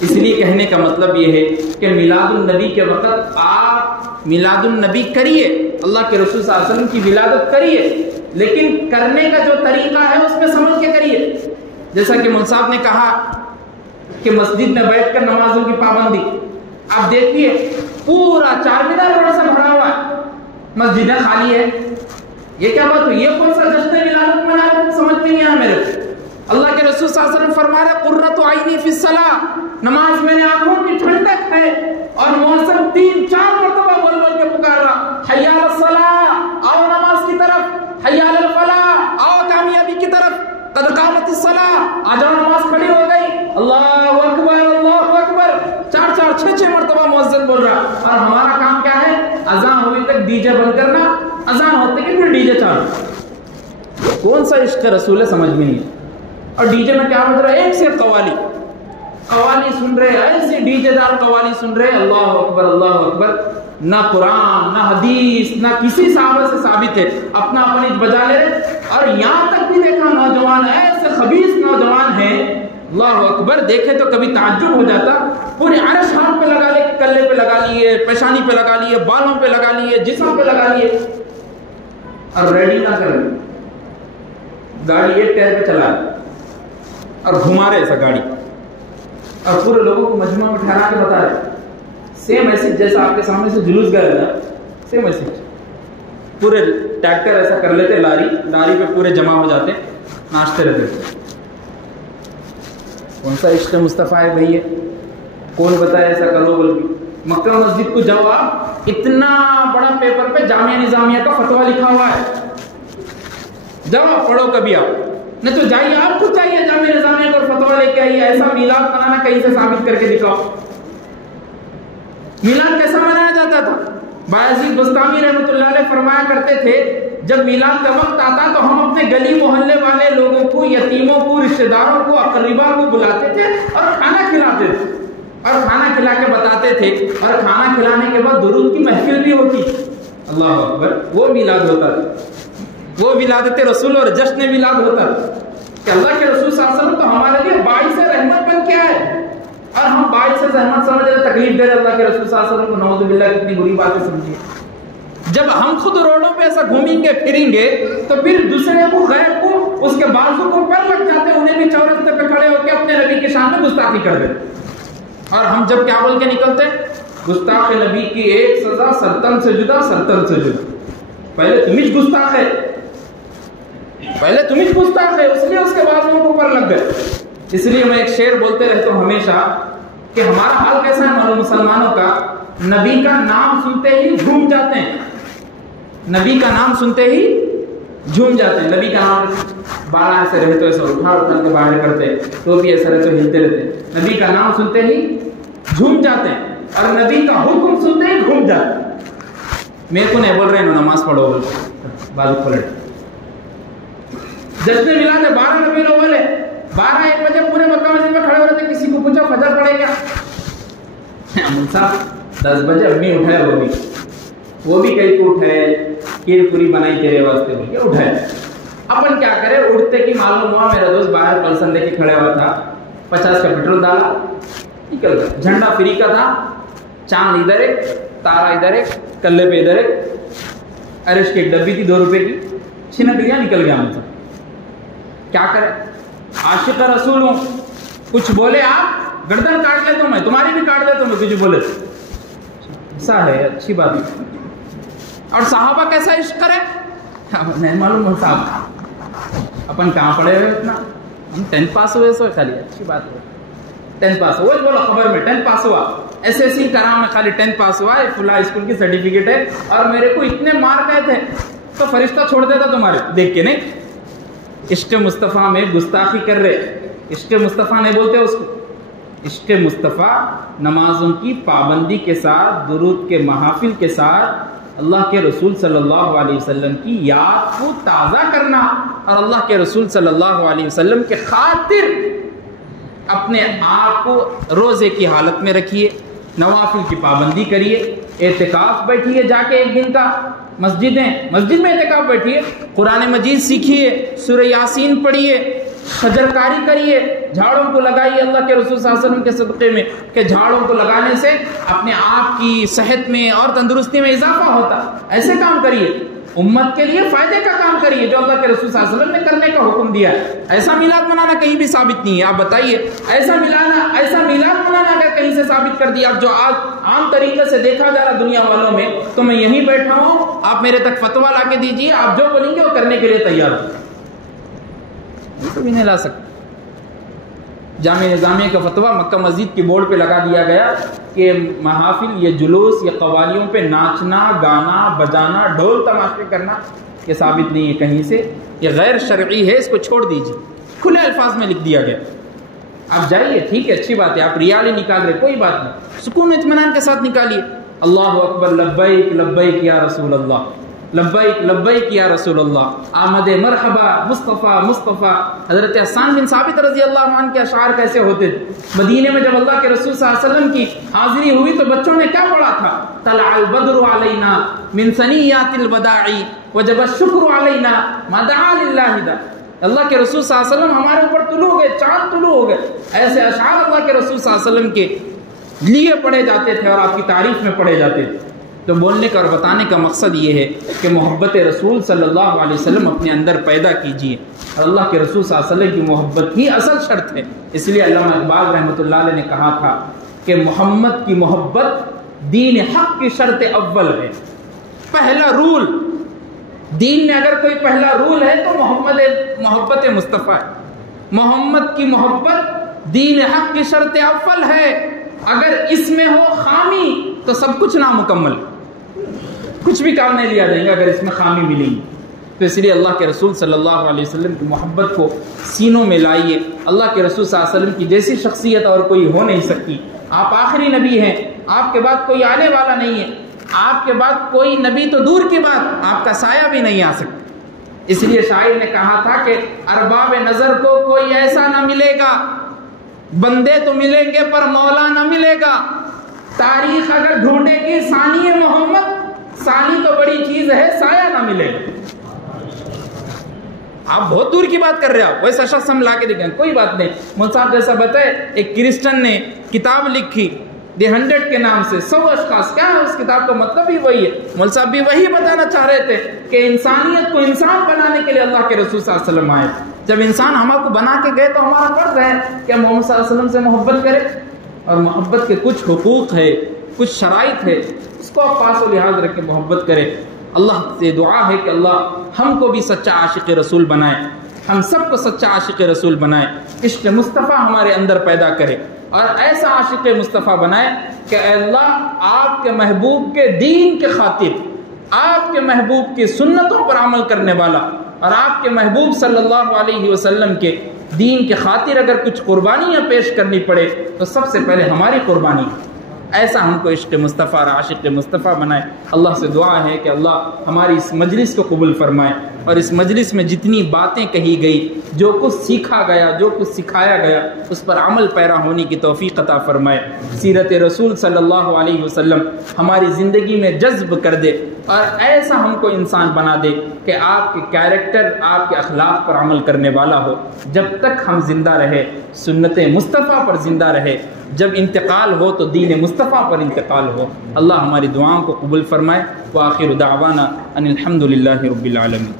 اس لیے کہنے کا مطلب یہ ہے کہ میلاد النبی کے وقت آپ میلاد النبی کریے، اللہ کے رسول صلی اللہ علیہ وسلم کی ولادت کریے، لیکن کرنے کا جو طریقہ ہے اس میں سمجھ کے کریے. جیسا کہ مول صاحب نے کہا کہ مسجد میں بیٹھ کر نمازوں کی پابندی، آپ دیکھیے پورا چار مینار روڈ سے بھرا ہوا ہے، مسجدیں خالی ہے. یہ کیا بات ہوئی؟ یہ کون سا جشن ولادت منا رہے ہیں؟ سمجھ میں نہیں آیا میرے کو. اللہ کے رسول صلی اللہ علیہ وسلم فرما رہے قرۃ عینی فی الصلاۃ، نماز میں نے آنکھوں کی ٹھنڈک ہے. اور موسم 3-4 مرتبہ بول بول کے پکار رہا حی علی الصلاۃ، آؤ نماز کی طرف، حی علی الفلاح، آؤ کامیابی کی طرف، قد قامت الصلاۃ، آ جاؤ نماز کھڑی ہو گئی، اللہ اکبر اللہ اکبر، 4-4 6-6 مرتبہ مؤذن بول رہا. اور ہمارا کام کیا ہے؟ اذان ہوئی تک ڈی جے بند کرنا، اذان ہوتے کہ پھر ڈی جے چالو. کون سا عشق رسول ہے سمجھ میں نہیں. اور ڈی جے میں کیا بج رہا ہے؟ ایک سے قوالی سن رہے، ایسے ڈی جے دار قوالی سن رہے، اللہ اکبر اللہ اکبر. نہ قرآن نہ حدیث نہ کسی صحابہ سے ثابت ہے، اپنا اپنی بجا لے. اور یہاں تک بھی دیکھا نوجوان ایسے خبیث نوجوان ہیں، اللہ اکبر، دیکھے تو کبھی تعجب ہو جاتا، پورے عرش ہاتھ پہ لگا لے، کلے پہ لگا لیے، پیشانی پہ لگا لیے، بالوں پہ لگا لیے، جسم پہ لگا لیے، اور ریڈی نہ کر گاڑی ایک ٹائر پہ چلا اور گھما رہے ایسا گاڑی، اور پورے لوگوں کو مجمع میں ٹھہرا کے بتا رہے سیم ایسے جیسا آپ کے سامنے سے جلوس گئے نا، سیم ایسے پورے ٹریکٹر ایسا کر لیتے، لاری پہ پورے جمع ہو جاتے، ناچتے رہتے. کون سا عشق مصطفیٰ ہے بھائی؟ کون بتائے ایسا کرو بول کے؟ مکہ مسجد کو جاؤ آپ، اتنا بڑا پیپر پہ جامعہ نظامیہ کا فتویٰ لکھا ہوا ہے، جاؤ پڑھو کبھی آپ، نہیں تو جائیے آپ خود چاہیے جامعہ نظامیہ کا فتویٰ لے کے آئیے، ایسا میلاد منانا کہیں سے ثابت کر کے دکھاؤ. میلاد کیسا منایا جاتا تھا؟ بایزید بستامی رحمۃ اللہ علیہ فرمایا کرتے تھے، جب میلاد کا وقت آتا تو ہم اپنے گلی محلے والے لوگوں کو، یتیموں کو، رشتہ داروں کو، اقربا کو بلاتے تھے اور کھانا کھلاتے تھے، اور کھانا کھلا کے بتاتے تھے، اور کھانا کھلانے کے بعد درود کی محفل بھی ہوتی. اللہ اکبر، وہ میلاد ہوتا تھا، وہ ولادت رسول اور جشن میلاد ہوتا تھا کہ اللہ کے رسول صلی اللہ علیہ وسلم تو ہمارے لیے باعث رحمت بن کے آئے، اور ہم باعث رحمت سمجھ رہے، تکلیف دے رہے اللہ کے رسول صلی اللہ علیہ وسلم کو. نعوذ باللہ، کتنی بری باتیں سمجھیے. جب ہم خود روڈوں پہ ایسا گھومیں گے پھریں گے تو پھر دوسرے کو، غیر کو، اس کے بازو کو پر لگ جاتے، انہیں بھی چورستے پہ کھڑے ہو کے اپنے نبی کے سامنے گستاخی کر دیتے. اور ہم جب کیا بول کے نکلتے؟ گستاخ نبی کی ایک سزا سرتن سے جدا، سرتن سے جدا. پہلے تمہیں گستاخ ہے، پہلے تمہیں گستاخ ہے، اس لیے اس کے بازو کو پر لگ گئے. اس لیے میں ایک شعر بولتے رہتا ہوں ہمیشہ کہ ہمارا حال کیسا ہے معلوم مسلمانوں کا، نبی کا نام سنتے ہی جھوم جاتے ہیں، نبی کا نام سنتے ہی جھوم جاتے ہیں. نبی کا نام باڑا ایسے رہے تو ایسے اٹھا کے باہر کرتے، تو بھی ایسا رہے تو ہلتے رہتے. نبی کا نام سنتے ہی جھوم جاتے ہیں، اور نبی کا حکم سنتے ہی گھوم جاتے ہیں. میرے کو نہیں بول رہے ہیں نماز پڑھو بول بازو کھولے. جشن میلاد ہے 12 ربیع الاول ہے، 12-1 بجے پورے مکہ مسجد میں کھڑے ہو رہے تھے. کسی کو پوچھا فجر پڑے کیا؟ صاحب 10 بجے امی اٹھائے، وہ بھی کہیں کو اٹھائے، کھیر پوری بنائی تیرے واسطے بول کے اٹھائے. اپن کیا کرے، اٹھتے کی معلوم ہوا میرا دوست باہر پلسن لے کے کھڑا ہوا تھا، 50 کا پیٹرول ڈالا، نکل گیا. جھنڈا فری کا تھا، چاند ادھر ایک، تارا ادھر ایک، کلے پہ ادھر ایک، ارش کی ایک ڈبی تھی 2 روپے کی، چھنک لیا، نکل گیا. مجھے کیا کرے، عاشق رسول ہوں، کچھ بولے آپ گردن کاٹ لیتا ہوں میں، تمہاری بھی کاٹ دیتا ہوں میں، کچھ بولے ایسا ہے. اچھی بات ہے. اور صحابہ کیسا عشق کرے نہیں معلوم. صاحب اپن کہاں پڑھے ہوئے اتنا، ہم 10th پاس ہوئے سو خالی. اچھی بات ہے 10th پاس ہوا، بولو خبر میں 10th پاس ہوا، SSC کرام میں خالی 10th پاس ہوا ہے، فلاں اسکول کی سرٹیفکیٹ ہے، اور میرے کو اتنے مارک آئے تھے تو فرشتہ چھوڑ دیتا تمہارے دیکھ کے. نہیں، عشق مصطفیٰ میں گستاخی کر رہے. عشق مصطفیٰ نہیں بولتے اس کو. عشق مصطفیٰ نمازوں کی پابندی کے ساتھ، درود کے محافل کے ساتھ، اللہ کے رسول صلی اللہ علیہ وسلم کی یاد کو تازہ کرنا، اور اللہ کے رسول صلی اللہ علیہ وسلم کے خاطر اپنے آپ کو روزے کی حالت میں رکھیے، نوافل کی پابندی کریے، اعتکاف بیٹھیے جا کے 1 دن کا، مسجد میں اعتکاف بیٹھیے، قرآن مجید سیکھیے، سورہ یاسین پڑھیے، شجر کاری کریے، جھاڑوں کو لگائیے اللہ کے رسول صلی اللہ علیہ وسلم کے صدقے میں کہ جھاڑوں کو لگانے سے اپنے آپ کی صحت میں اور تندرستی میں اضافہ ہوتا. ایسے کام کریے، امت کے لیے فائدے کا کام کریے جو اللہ کے رسول صلی اللہ علیہ وسلم نے کرنے کا حکم دیا ہے. ایسا میلاد منانا کہیں بھی ثابت نہیں ہے. آپ بتائیے ایسا میلاد منانا اگر کہیں سے ثابت کر دیا، جو آج عام طریقے سے دیکھا جا رہا دنیا والوں میں، تو میں یہیں بیٹھا ہوں، آپ میرے تک فتویٰ لا کے دیجیے، آپ جو بولیں گے وہ کرنے کے لیے تیار ہوں. کبھی نہیں لا سکتے. جامع نظامیہ کا فتویٰ مکہ مسجد کی بورڈ پہ لگا دیا گیا کہ محافل، یہ جلوس، یہ قوالیوں پہ ناچنا، گانا، بجانا، ڈھول تماشے کرنا، یہ ثابت نہیں ہے کہیں سے، یہ غیر شرعی ہے، اس کو چھوڑ دیجیے. کھلے الفاظ میں لکھ دیا گیا. آپ جائیے، ٹھیک ہے، اچھی بات ہے، آپ ریال ہی نکال رہے، کوئی بات نہیں، سکون اطمینان کے ساتھ نکالیے. اللہ اکبر، لبیک لبیک یا رسول اللہ، لبیک لبیک یا رسول اللہ، آمد مرحبا مصطفیٰ مصطفیٰ۔ حضرت حسان بن ثابت رضی اللہ عنہ کے اشعار کیسے ہوتے تھے؟ مدینے میں جب اللہ کے رسول صلی اللہ علیہ وسلم کی حاضری ہوئی تو بچوں نے کیا پڑھا تھا؟ طلع البدر علینا من ثنیات الوداع وجب الشکر علینا ما دعا للہ دا۔ اللہ کے رسول صلی اللہ علیہ وسلم ہمارے اوپر طلوع ہو گئے، چاند طلوع ہو گئے۔ ایسے اشعار اللہ کے رسول صلی اللہ علیہ وسلم کے لیے پڑھے جاتے تھے اور آپ کی تعریف میں پڑھے جاتے تھے۔ تو بولنے کا اور بتانے کا مقصد یہ ہے کہ محبت رسول صلی اللہ علیہ وسلم اپنے اندر پیدا کیجیے، اور اللہ کے رسول صلی اللہ علیہ وسلم کی محبت ہی اصل شرط ہے۔ اس لیے علامہ اقبال رحمۃ اللہ علیہ نے کہا تھا کہ محمد کی محبت دین حق کی شرط اول ہے، پہلا رول۔ دین میں اگر کوئی پہلا رول ہے تو محبت مصطفیٰ ہے۔ محمد کی محبت دین حق کی شرط اول ہے، اگر اس میں ہو خامی تو سب کچھ نامکمل، کچھ بھی کام نہیں لیا جائے گا اگر اس میں خامی ملے گی۔ تو اس لیے اللہ کے رسول صلی اللہ علیہ وسلم کی محبت کو سینوں میں لائیے۔ اللہ کے رسول صلی اللہ علیہ وسلم کی جیسی شخصیت اور کوئی ہو نہیں سکتی۔ آپ آخری نبی ہیں، آپ کے بعد کوئی آنے والا نہیں ہے، آپ کے بعد کوئی نبی تو دور کی بات، آپ کا سایہ بھی نہیں آ سکتا۔ اس لیے شاعر نے کہا تھا کہ ارباب نظر کو کوئی ایسا نہ ملے گا، بندے تو ملیں گے پر مولا نہ ملے گا۔ تاریخ اگر ڈھونڈے گی ثانی محمد، ثانی تو بڑی چیز ہے، سایہ نہ ملے گا۔ آپ بہت دور کی بات کر رہے ہو، ویسا شخص ہم لا کے دکھائیں، کوئی بات نہیں۔ مول صاحب جیسا بتائے، ایک کرسچن نے کتاب لکھی دی 100 کے نام سے، 100 اشخاص، کیا ہے اس کتاب کا مطلب ہی وہی ہے۔ مول صاحب بھی وہی بتانا چاہ رہے تھے کہ انسانیت کو انسان بنانے کے لیے اللہ کے رسول صلی اللہ علیہ وسلم آئے۔ جب انسان ہم کو بنا کے گئے تو ہمارا فرض ہے کہ محمد صلی اللہ علیہ وسلم سے محبت کرے، اور محبت کے کچھ حقوق ہے، کچھ شرائط ہے، اس کو آپ پاس و لحاظ رکھ کے محبت کرے۔ اللہ سے دعا ہے کہ اللہ ہم کو بھی سچا عاشق رسول بنائے، ہم سب کو سچا عاشق رسول بنائے، عشق مصطفیٰ ہمارے اندر پیدا کرے، اور ایسا عاشق مصطفیٰ بنائے کہ اے اللہ آپ کے محبوب کے دین کے خاطر، آپ کے محبوب کی سنتوں پر عمل کرنے والا، اور آپ کے محبوب صلی اللہ علیہ وسلم کے دین کے خاطر اگر کچھ قربانیاں پیش کرنی پڑے تو سب سے پہلے ہماری قربانی، ایسا ہم کو عشق مصطفیٰ اور عاشق مصطفیٰ بنائے۔ اللہ سے دعا ہے کہ اللہ ہماری اس مجلس کو قبول فرمائے، اور اس مجلس میں جتنی باتیں کہی گئی، جو کچھ سیکھا گیا، جو کچھ سکھایا گیا، اس پر عمل پیرا ہونے کی توفیق عطا فرمائے۔ سیرت رسول صلی اللہ علیہ وسلم ہماری زندگی میں جذب کر دے، اور ایسا ہم کو انسان بنا دے کہ آپ کے کیریکٹر، آپ کے اخلاق پر عمل کرنے والا ہو۔ جب تک ہم زندہ رہے سنت مصطفیٰ پر زندہ رہے، جب انتقال ہو تو دین مصطفیٰ پر انتقال ہو۔ اللہ ہماری دعاؤں کو قبول فرمائے۔ وآخر دعوانا ان الحمد للہ رب العالمین۔